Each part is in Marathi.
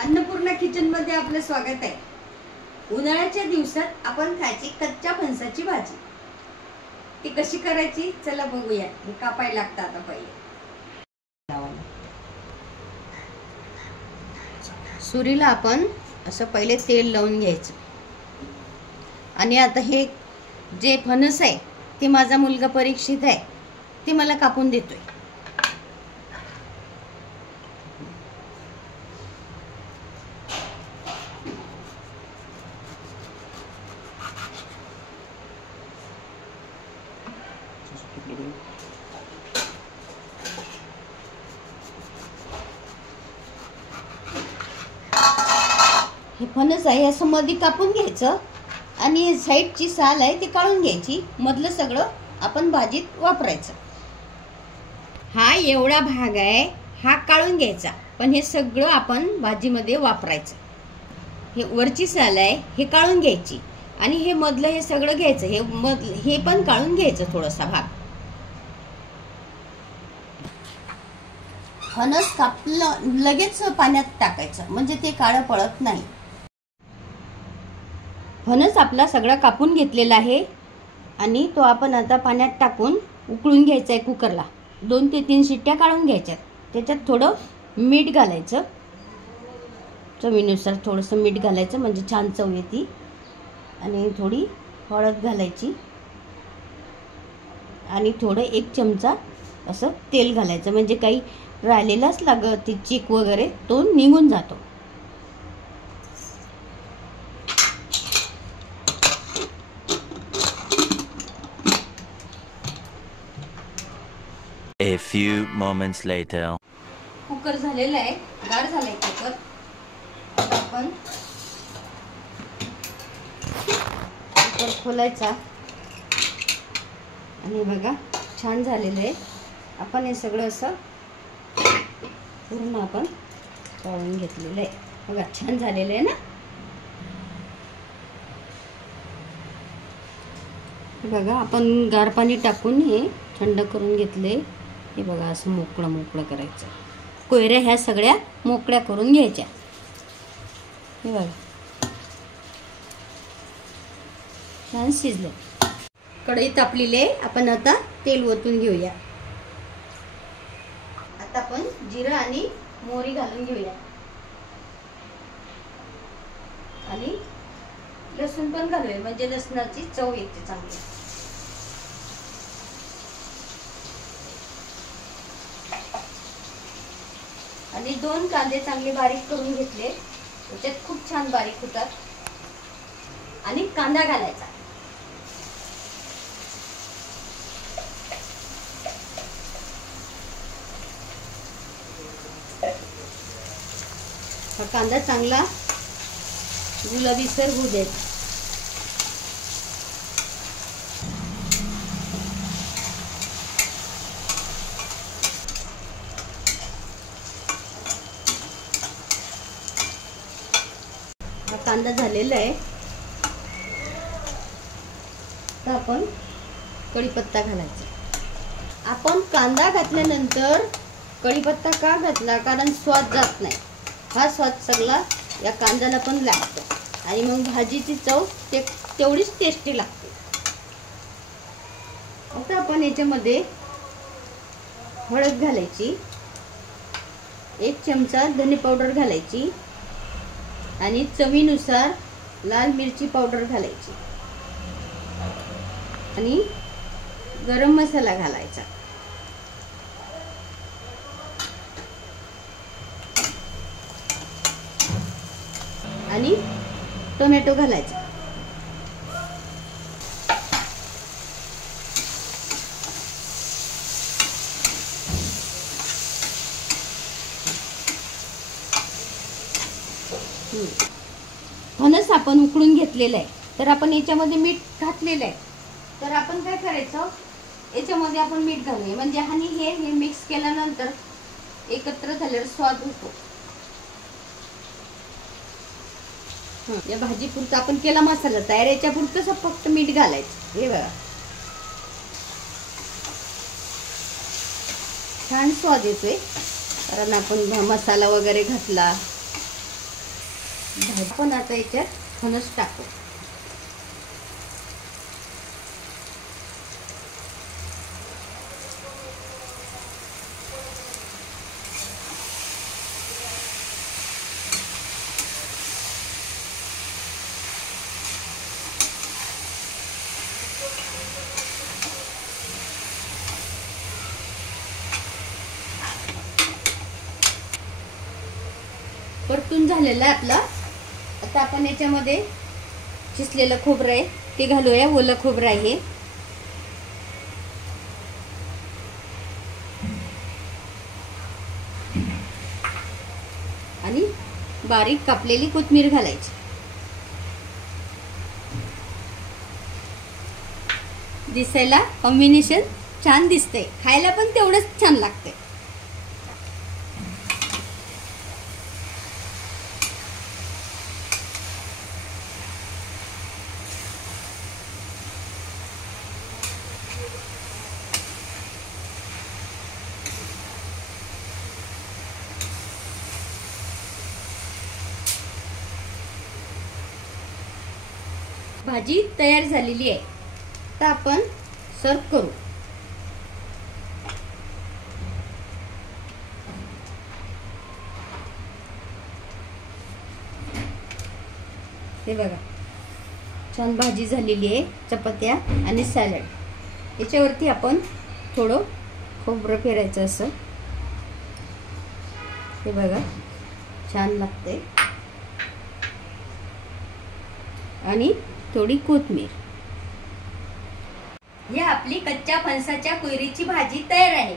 अन्नपूर्णा किचन मध्ये आपलं स्वागत आहे। उन्हाळ्याच्या दिवसात आपण खायची कच्च्या फणसाची भाजी, ती कशी करायची चला बघूया। हे कापायला लागतं आता पहिले। सुरीला आपण असं पहिले तेल लावून घ्यायचं आणि आता हे जे फणस आहे ते माझा मुलगा परीक्षित आहे, ते मला कापून देतोय। हे फणस आहे असं मध्ये कापून घ्यायचं आणि साईडची साल आहे ती काढून घ्यायची, मधलं सगळं आपण भाजीत वापरायचं। हा एवढा भाग आहे हा काढून घ्यायचा, पण हे सगळं आपण भाजीमध्ये वापरायचं। हे वरची साल आहे हे काढून घ्यायची आणि हे मधलं हे सगळं घ्यायचं, हे पण काढून घ्यायचं थोडासा भाग। फणस कापलं लगेच पाण्यात टाकायचं म्हणजे ते काळं पडत नाही। फणस आपला सगळा कापून घेतलेला आहे आणि तो आपण आता पाण्यात टाकून उकळून घ्यायचा आहे कुकरला। 2 ते 3 शिट्ट्या काढून घ्यायच्या। त्याच्यात थोडं मीठ घालायचं, चवीनुसार थोडंसं मीठ घालायचं म्हणजे छान चव येते, आणि थोडी हळद घालायची आणि थोडं 1 चमचा असं तेल घालायचं म्हणजे काही राहिलेलाच लागत चीक वगैरे तो निघून जातो। A few moments later. Cooker झालेला आहे, गार झालाय कुकर। आपण कुकर खोलायचा आणि बघा छान झालेलं आहे। आपण हे सगळं असं पूर्ण आपण तळून घेतलेलं आहे, बघा छान झालेलं आहे ना। बघा आपण गार पाणी टाकून हे थंड करून घेतले। हे बघा असं मोकळं मोकळं करायचं, कोयऱ्या ह्या सगळ्या मोकळ्या करून घ्यायच्या। हे बघा छान शिजले। कढई तापलेली आहे, आपण आता तेल ओतून घेऊया। आता आपण जिरं आणि मोहरी घालून घेऊया आणि लसूण पण घालूया म्हणजे लसणाची चव येते चांगली। आणि 2 कांदे चांगले बारीक करून घेतले, त्याच्यात खूप छान बारीक होतात। आणि कांदा घालायचा, हा कांदा चांगला गुलाबीसर होऊ द्यायचा। हा कांदा झालेला आहे, तर आपण कढीपत्ता घालायचा। आपण कांदा घातल्यानंतर कढीपत्ता का घातला, कारण स्वाद जात नाही, हा स्वाद सगळा या कांद्याला पण लागतो आणि मग भाजीची चव तेवढीच टेस्टी लागते। आता आपण याच्यामध्ये हळद घालायची, 1 चमचा धने पावडर घालायची आणि चवीनुसार लाल मिरची पावडर घालायची आणि गरम मसाला घालायचा आणि टोमॅटो घालायचा। फणस आपण उकळून घेतलेलं आहे, तर आपण याच्यामध्ये मीठ घातलेलं आहे, तर आपण काय करायचं याच्यामध्ये आपण मीठ घालूया म्हणजे आणि हे मिक्स केल्यानंतर एकत्र झाल्यावर स्वाद होतो। या भाजी पुरता आपण केला मसाला तयार, याच्या पुरतं फक्त मीठ घालायचं। हे बघा छान स्वाद येतोय, कारण आपण मसाला वगैरे घातला आपण आता याच्यात फणस टाकू. परतून झालेलं आहे आपलं. आता आपण याच्यामध्ये शिजलेलं खोबरं आहे ते घालूया. ओलं खोबरं आहे आणि बारीक कापलेली कोथिंबीर घालायची. दिसायला कॉम्बिनेशन छान दिसते, खायला पण तेवढंच छान लागते. भाजी तयार झालेली आहे. आता आपण सर्व करू. हे बघा छान भाजी झालेली आहे. चपात्या आणि सॅलड. याच्यावरती आपण थोडं खोबरं पेरायचं असं. हे बघा छान लागते. आणि थोडी कोथिंबीर. ही आपली कच्च्या फणसाच्या कुयरीची भाजी तयार आहे.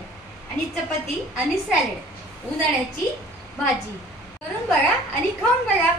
आणि चपाती आणि सॅलड, उन्हाळ्याची भाजी. करून बघा आणि खाऊन बघा.